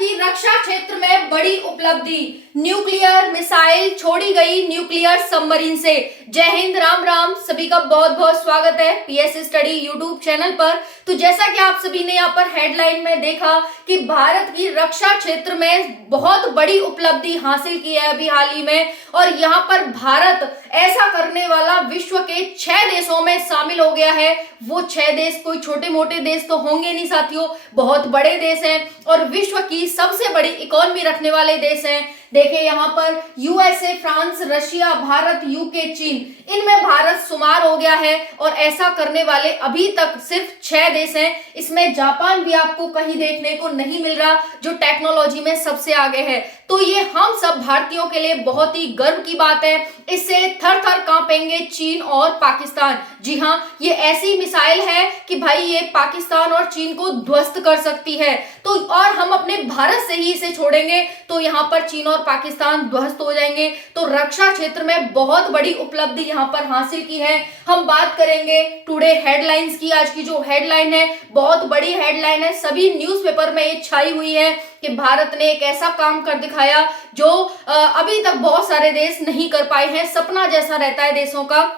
की रक्षा क्षेत्र में बड़ी उपलब्धि, न्यूक्लियर मिसाइल छोड़ी गई न्यूक्लियर सबमरीन से। जय हिंद, राम राम। सभी का बहुत बहुत स्वागत है पीएस स्टडी यूट्यूब चैनल पर। तो जैसा कि आप सभी ने यहाँ पर हेडलाइन में देखा कि भारत की रक्षा क्षेत्र में बहुत बड़ी उपलब्धि हासिल की है अभी हाल ही में, और यहाँ पर भारत ऐसा करने वाला विश्व के 6 देशों में शामिल हो गया है। वो 6 देश कोई छोटे मोटे देश तो होंगे नहीं साथियों, बहुत बड़े देश हैं और विश्व की सबसे बड़ी इकोनॉमी रखने वाले देश हैं। देखिए यहाँ पर USA, France, Russia, Bharat, UK, चीन, इनमें भारत शुमार हो गया है और ऐसा करने वाले अभी तक सिर्फ 6 देश हैं। इसमें जापान भी आपको कहीं देखने को नहीं मिल रहा जो टेक्नोलॉजी में सबसे आगे है। तो ये हम सब भारतीयों के लिए बहुत ही गर्व की बात है। इससे थर थर कांपेंगे चीन और पाकिस्तान। जी हाँ, ये ऐसी मिसाइल है कि भाई ये पाकिस्तान और चीन को ध्वस्त कर सकती है। तो और हम अपने भारत से ही इसे छोड़ेंगे तो यहाँ पर चीन और पाकिस्तान ध्वस्त हो जाएंगे। तो रक्षा क्षेत्र में बहुत बड़ी उपलब्धि यहाँ पर हासिल की है। हम बात करेंगे टुडे हेडलाइंस की। आज की जो हेडलाइन है बहुत बड़ी हेडलाइन है, सभी न्यूज़पेपर में ये छाई हुई है कि भारत ने एक ऐसा काम कर दिखाया जो अभी तक बहुत सारे देश नहीं कर पाए हैं। सपना जैसा रहता है देशों का।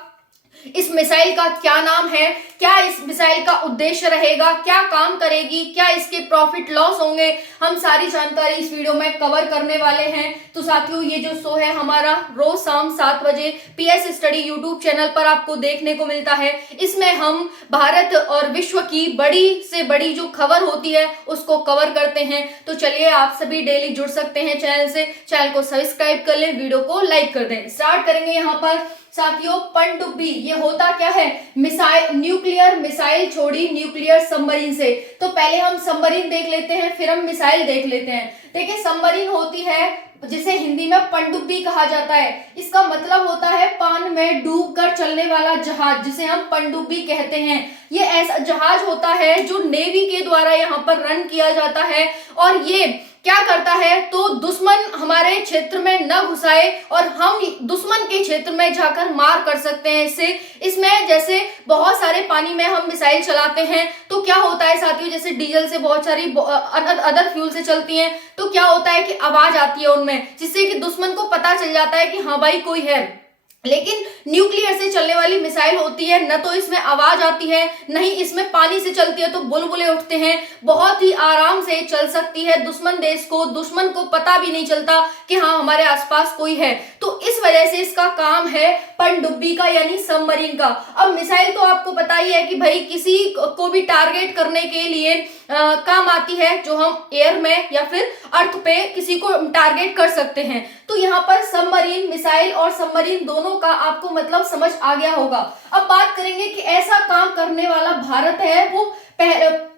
इस मिसाइल का क्या नाम है, क्या इस मिसाइल का उद्देश्य रहेगा, क्या काम करेगी, क्या इसके प्रॉफिट लॉस होंगे, हम सारी जानकारी इस वीडियो में कवर करने वाले हैं। तो साथियों, ये जो शो है हमारा रोज शाम 7 बजे पीएस स्टडी यूट्यूब चैनल पर आपको देखने को मिलता है। इसमें हम भारत और विश्व की बड़ी से बड़ी जो खबर होती है उसको कवर करते हैं। तो चलिए, आप सभी डेली जुड़ सकते हैं चैनल से। चैनल को सब्सक्राइब कर लें, वीडियो को लाइक कर दें। स्टार्ट करेंगे यहाँ पर साथियों पनडुब्बी। ये होता क्या है? मिसाइल, न्यूक्लियर मिसाइल छोड़ी न्यूक्लियर सबमरीन से। तो पहले हम सबमरीन देख लेते हैं, फिर हम मिसाइल देख लेते हैं। देखिए, सबमरीन होती है जिसे हिंदी में पनडुब्बी कहा जाता है। इसका मतलब होता है पान में डूब कर चलने वाला जहाज, जिसे हम पनडुब्बी कहते हैं। ये ऐसा जहाज होता है जो नेवी के द्वारा यहाँ पर रन किया जाता है और ये क्या करता है तो दुश्मन हमारे क्षेत्र में न घुसाए और हम दुश्मन के क्षेत्र में जाकर मार कर सकते हैं इससे। इसमें जैसे बहुत सारे पानी में हम मिसाइल चलाते हैं तो क्या होता है साथियों, जैसे डीजल से बहुत सारी अदर फ्यूल से चलती हैं तो क्या होता है कि आवाज आती है उनमें, जिससे कि दुश्मन को पता चल जाता है कि हाँ भाई कोई है। लेकिन न्यूक्लियर से चलने वाली मिसाइल होती है, न तो इसमें आवाज आती है, नहीं इसमें पानी से चलती है तो बुलबुले उठते हैं, बहुत ही आराम से चल सकती है। दुश्मन को पता भी नहीं चलता कि हाँ हमारे आसपास कोई है। तो इस वजह से इसका काम है पनडुब्बी का, यानी सबमरीन का। अब मिसाइल तो आपको पता ही है कि भाई किसी को भी टारगेट करने के लिए काम आती है, जो हम एयर में या फिर अर्थ पे किसी को टारगेट कर सकते हैं। तो यहाँ पर सबमरीन, मिसाइल और सबमरीन दोनों का आपको मतलब समझ आ गया होगा। अब बात करेंगे कि ऐसा काम करने वाला भारत है, वो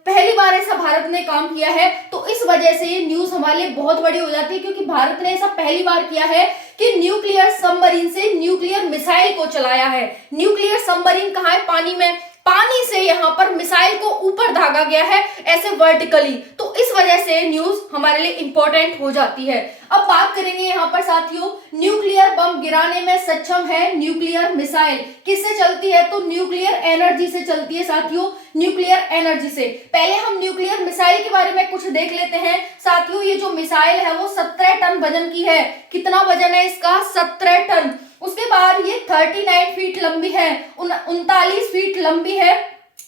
पहली बार ऐसा भारत ने काम किया है। तो इस वजह से ये न्यूज हमारे लिए बहुत बड़ी हो जाती है, क्योंकि भारत ने ऐसा पहली बार किया है कि न्यूक्लियर सबमरीन से न्यूक्लियर मिसाइल को चलाया है। न्यूक्लियर सबमरीन कहाँ है? पानी में। पानी से यहाँ पर मिसाइल को ऊपर दागा गया है ऐसे वर्टिकली। तो इस वजह से न्यूज हमारे लिए इंपॉर्टेंट हो जाती है। अब बात करेंगे यहाँ पर साथियों, न्यूक्लियर बम गिराने में सक्षम है न्यूक्लियर मिसाइल। किससे चलती है? तो न्यूक्लियर एनर्जी से चलती है साथियों, न्यूक्लियर एनर्जी से। पहले हम न्यूक्लियर मिसाइल के बारे में कुछ देख लेते हैं साथियों। ये जो मिसाइल है वो 17 टन वजन की है। कितना वजन है इसका? 17 टन। उसके बाद ये 39 फीट लंबी है, 39 फीट लंबी है।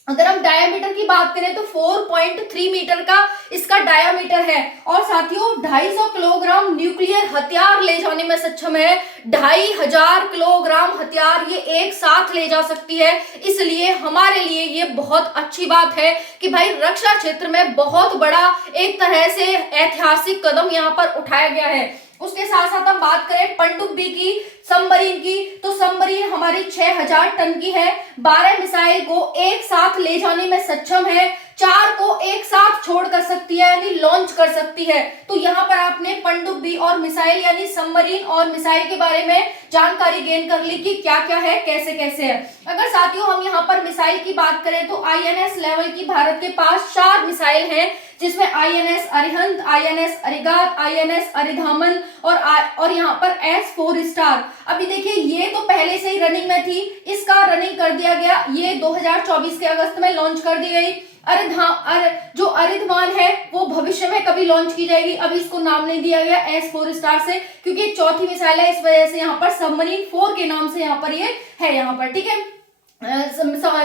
अगर हम डायामीटर की बात करें तो 4.3 मीटर का इसका डायामीटर है। और साथियों 250 किलोग्राम न्यूक्लियर हथियार ले जाने में सक्षम है। 2500 किलोग्राम हथियार ये एक साथ ले जा सकती है। इसलिए हमारे लिए ये बहुत अच्छी बात है कि भाई रक्षा क्षेत्र में बहुत बड़ा एक तरह से ऐतिहासिक कदम यहाँ पर उठाया गया है। उसके साथ साथ हम बात करें पनडुब्बी की, सबमरीन की, तो सबमरीन हमारी 6000 टन की है। 12 मिसाइल को एक साथ ले जाने में सक्षम है। 4 को एक साथ छोड़ कर सकती है, यानी लॉन्च कर सकती है। तो यहाँ पर आपने पनडुब्बी और मिसाइल यानी सबमरीन और मिसाइल के बारे में जानकारी गेन कर ली कि क्या क्या है, कैसे कैसे है। अगर साथियों हम यहाँ पर मिसाइल की बात करें तो आईएनएस लेवल की भारत के पास 4 मिसाइल हैं, जिसमें आईएनएस अरिहंत, आईएनएस अरिगात, आईएनएस अरिधामन और यहाँ पर S4 स्टार। अभी देखिए ये तो पहले से ही रनिंग में थी, इसका रनिंग कर दिया गया, ये 2024 के अगस्त में लॉन्च कर दी गई। जो अरिधमान है वो भविष्य में कभी लॉन्च की जाएगी। अभी इसको नाम नहीं दिया गया S4 स्टार से, क्योंकि एक चौथी मिसाइल है, इस वजह से यहाँ पर सबमरीन 4 के नाम से यहाँ पर ये है यहाँ पर, ठीक है।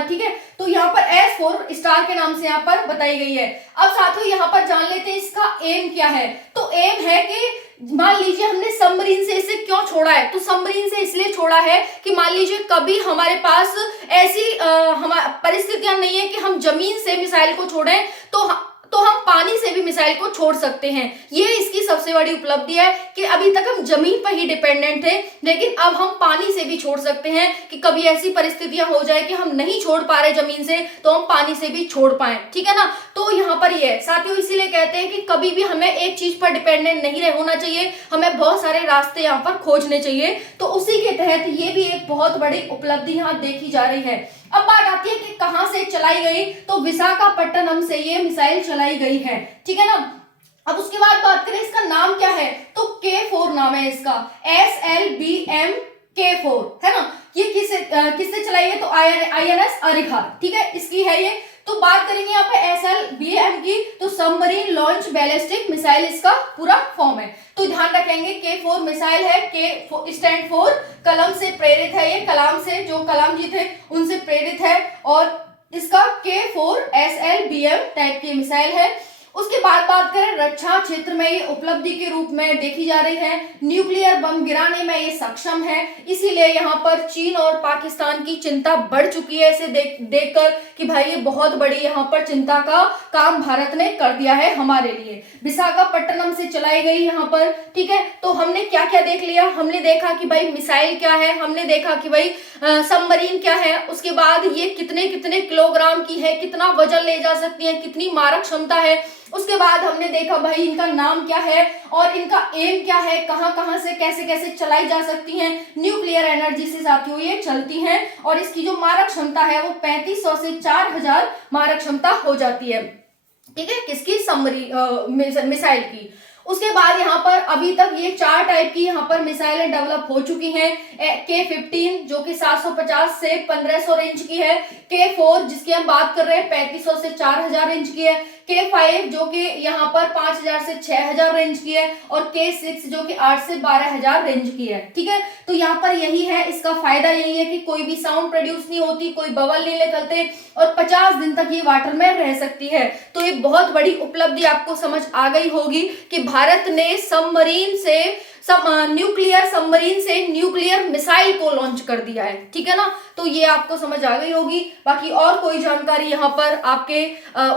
ठीक है, तो यहाँ पर S4 स्टार के नाम से यहाँ पर बताई गई है। अब साथियों यहाँ पर जान लेते हैं इसका एम क्या है। तो एम है कि मान लीजिए हमने सबमरीन से इसे क्यों छोड़ा है, तो सबमरीन से इसलिए छोड़ा है कि मान लीजिए कभी हमारे पास ऐसी परिस्थितियां नहीं है कि हम जमीन से मिसाइल को छोड़ें, तो हम पानी से भी मिसाइल को छोड़ सकते हैं। ये इसकी सबसे बड़ी उपलब्धि है कि अभी तक हम जमीन पर ही डिपेंडेंट थे, लेकिन अब हम पानी से भी छोड़ सकते हैं कि कभी ऐसी परिस्थितियां हो जाए कि हम नहीं छोड़ पा रहे जमीन से, तो हम पानी से भी छोड़ पाए, ठीक है ना। तो यहाँ पर ये साथियों इसीलिए कहते हैं कि कभी भी हमें एक चीज पर डिपेंडेंट नहीं होना चाहिए, हमें बहुत सारे रास्ते यहाँ पर खोजने चाहिए। तो उसी के तहत ये भी एक बहुत बड़ी उपलब्धि यहाँ देखी जा रही है। अब बात आती है कि कहां से चलाई गई, तो विशाखापट्टनम से ये मिसाइल चलाई गई है, ठीक है ना। अब उसके बाद बात करें इसका नाम क्या है, तो K4 नाम है इसका, SLBM K4, है ना। ये किससे चलाई है, तो INS अरिहंत, ठीक है, इसकी है ये। तो बात करेंगे यहाँ पे SLBM की, तो सबमरीन लॉन्च बैलिस्टिक मिसाइल इसका पूरा फॉर्म है। तो ध्यान रखेंगे K4 मिसाइल है, K स्टैंड फॉर कलम से प्रेरित है, ये कलाम से, जो कलाम जी थे उनसे प्रेरित है, और इसका K4 SLBM टाइप की मिसाइल है। उसके बाद बात करें रक्षा क्षेत्र में ये उपलब्धि के रूप में देखी जा रही है, न्यूक्लियर बम गिराने में ये सक्षम है, इसीलिए यहाँ पर चीन और पाकिस्तान की चिंता बढ़ चुकी है इसे देखकर कि भाई ये बहुत बड़ी यहाँ पर चिंता का काम भारत ने कर दिया है हमारे लिए। विशाखापट्टनम से चलाई गई यहाँ पर, ठीक है। तो हमने क्या क्या देख लिया, हमने देखा कि भाई मिसाइल क्या है, हमने देखा कि भाई सबमरीन क्या है, उसके बाद ये कितने कितने किलोग्राम की है, कितना वजन ले जा सकती है, कितनी मारक क्षमता है, उसके बाद हमने देखा भाई इनका नाम क्या है और इनका एम क्या है, कहां कहां से कैसे कैसे चलाई जा सकती हैं, न्यूक्लियर एनर्जी से साथियों ये चलती हैं, और इसकी जो मारक क्षमता है वो 3500 से 4000 मारक क्षमता हो जाती है, ठीक है, किसकी सबमरीन मिसाइल की। उसके बाद यहाँ पर अभी तक ये 4 टाइप की यहाँ पर मिसाइलें डेवलप हो चुकी हैं। K15 जो कि 750 से 1500 रेंज की है, K4 जिसकी हम बात कर रहे हैं 3500 से 4000 रेंज की है, K5 जो कि यहाँ पर 5000 से 6000 रेंज की है, और K6 जो कि 8 से 12000 रेंज की है, ठीक है। तो यहाँ पर यही है, इसका फायदा यही है कि कोई भी साउंड प्रोड्यूस नहीं होती, कोई बबल नहीं निकलते, और 50 दिन तक ये वाटर में रह सकती है। तो ये बहुत बड़ी उपलब्धि आपको समझ आ गई होगी कि भारत ने सबमरीन से न्यूक्लियर सबमरीन से न्यूक्लियर मिसाइल को लॉन्च कर दिया है, ठीक है ना। तो ये आपको समझ आ गई होगी। बाकी और कोई जानकारी यहाँ पर आपके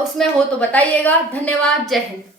उसमें हो तो बताइएगा। धन्यवाद, जय हिंद।